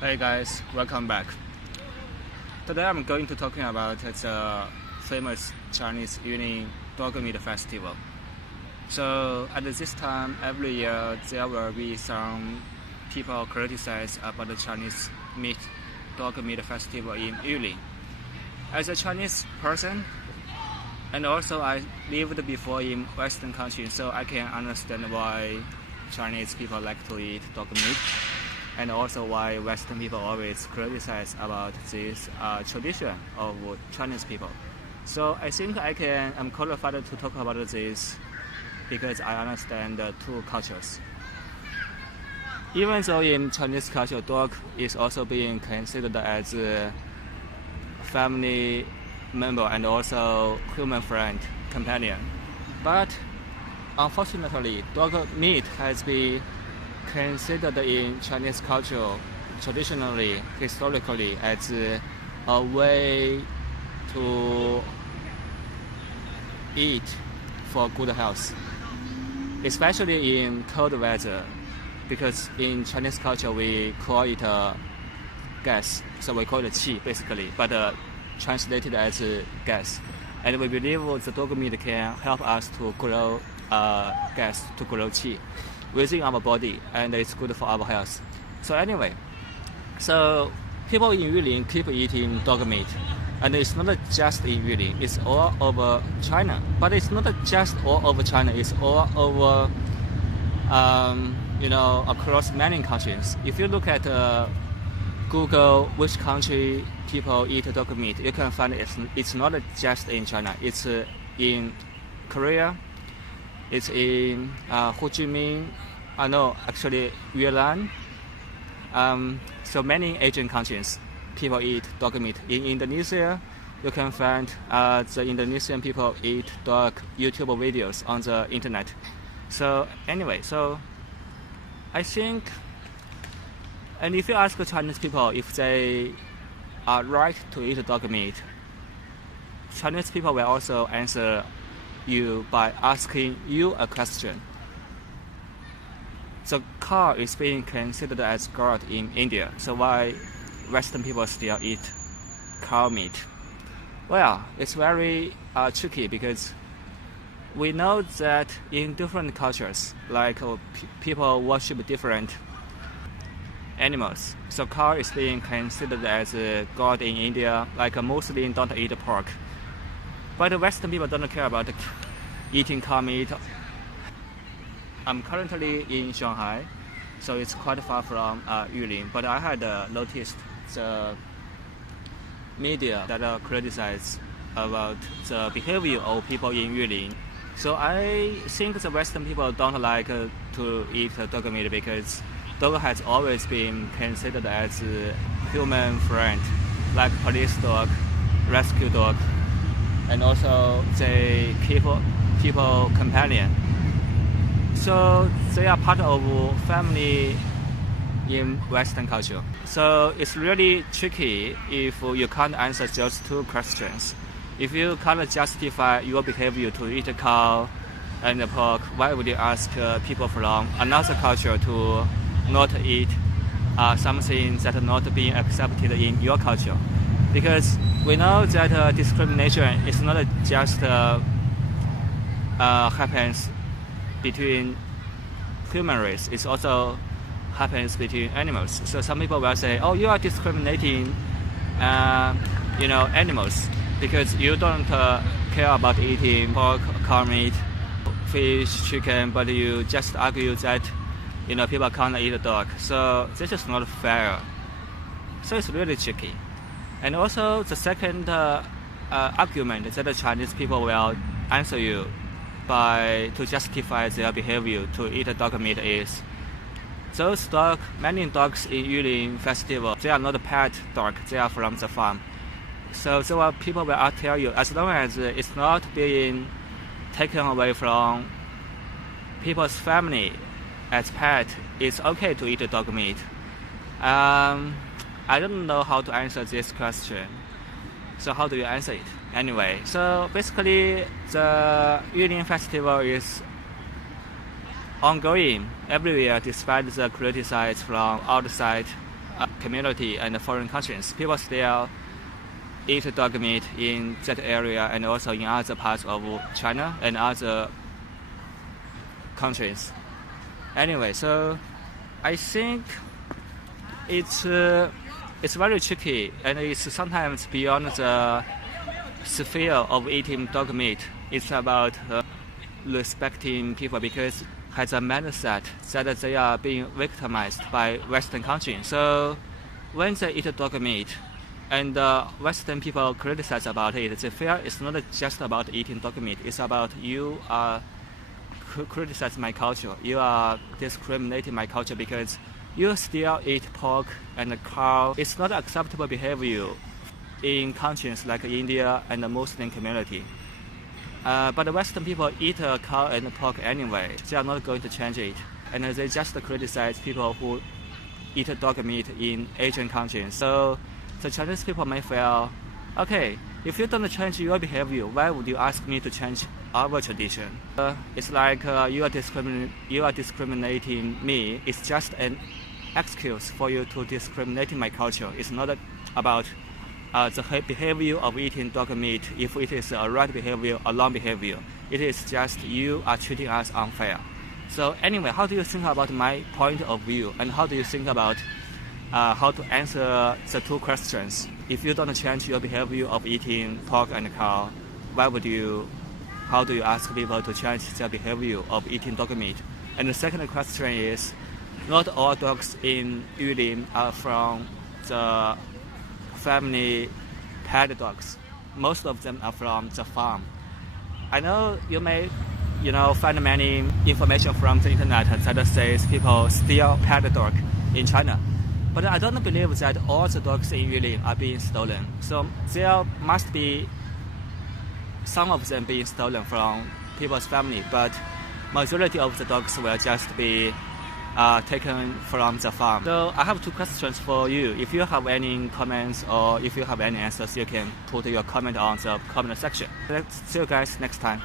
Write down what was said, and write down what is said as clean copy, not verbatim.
Hey guys, welcome back. Today I'm going to talking about the famous Chinese Yulin dog meat festival. So at this time, every year there will be some people criticize about the Chinese dog meat festival in Yulin. As a Chinese person, and also I lived before in Western countries, so I can understand why Chinese people like to eat dog meat, and also why Western people always criticize about this tradition of Chinese people. So I think I'm qualified to talk about this because I understand the two cultures. Even though in Chinese culture, dog is also being considered as a family member and also human friend, companion. But unfortunately, dog meat has been considered in Chinese culture traditionally, historically, as a way to eat for good health, especially in cold weather, because in Chinese culture we call it gas, so we call it qi basically, but translated as gas. And we believe the dog meat can help us to grow gas, to grow qi within our body, and it's good for our health. So anyway, so people in Yulin keep eating dog meat, and it's not just in Yulin, it's all over China. But it's not just all over China, it's all over across many countries. If you look at Google which country people eat dog meat, you can find it's not just in China. It's in Korea, it's in Ho Chi Minh, actually Yulin. So many Asian countries, people eat dog meat. In Indonesia, you can find the Indonesian people eat dog YouTube videos on the internet. So anyway, so I think, and if you ask Chinese people if they are right to eat dog meat, Chinese people will also answer you by asking you a question. The cow is being considered as god in India, so why Western people still eat cow meat? Well, it's very tricky because we know that in different cultures, like people worship different animals. So cow is being considered as a god in India, like Muslims don't eat pork. But Western people don't care about eating cow meat. I'm currently in Shanghai, so it's quite far from Yulin. But I had noticed the media that criticize about the behavior of people in Yulin. So I think the Western people don't like to eat dog meat because dog has always been considered as a human friend, like police dog, rescue dog, and also they keep people companion. So they are part of family in Western culture. So it's really tricky if you can't answer those two questions. If you can't justify your behavior to eat a cow and a pork, why would you ask people from another culture to not eat something that not being accepted in your culture? Because we know that discrimination is not just happens between human race, it also happens between animals. So some people will say, oh, you are discriminating animals because you don't care about eating pork, cow meat, fish, chicken, but you just argue that people can't eat a dog. So this is not fair. So it's really tricky. And also the second argument that the Chinese people will answer you to justify their behavior to eat dog meat is many dogs in Yulin festival, they are not pet dog, they are from the farm. So people will tell you, as long as it's not being taken away from people's family as pet, it's okay to eat dog meat. I don't know how to answer this question. So how do you answer it? Anyway, so basically the Yulin festival is ongoing every year despite the criticism from outside community and foreign countries. People still eat dog meat in that area and also in other parts of China and other countries. Anyway, so I think it's very tricky, and it's sometimes beyond the sphere of eating dog meat. It's about respecting people because has a mindset that they are being victimized by Western countries. So when they eat dog meat and Western people criticize about it, the fear is not just about eating dog meat. It's about you are criticizing my culture. You are discriminating my culture because you still eat pork and cow. It's not acceptable behavior in countries like India and the Muslim community. But the Western people eat cow and pork anyway. They are not going to change it. And they just criticize people who eat dog meat in Asian countries. So the Chinese people may feel, okay, if you don't change your behavior, why would you ask me to change our tradition? It's like you are discriminating me. It's just an excuse for you to discriminate my culture. It's not about the behavior of eating dog meat, if it is a right behavior or wrong behavior. It is just you are treating us unfair. So anyway, how do you think about my point of view, and how do you think about how to answer the two questions? If you don't change your behavior of eating pork and cow, how do you ask people to change their behavior of eating dog meat? And the second question is, not all dogs in Yulin are from the family pet dogs. Most of them are from the farm. I know you may find many information from the internet that says people steal pet dog in China. But I don't believe that all the dogs in Yulin are being stolen. So there must be some of them being stolen from people's family, but majority of the dogs will just be taken from the farm. So I have two questions for you. If you have any comments or if you have any answers, you can put your comment on the comment section. Let's see you guys next time.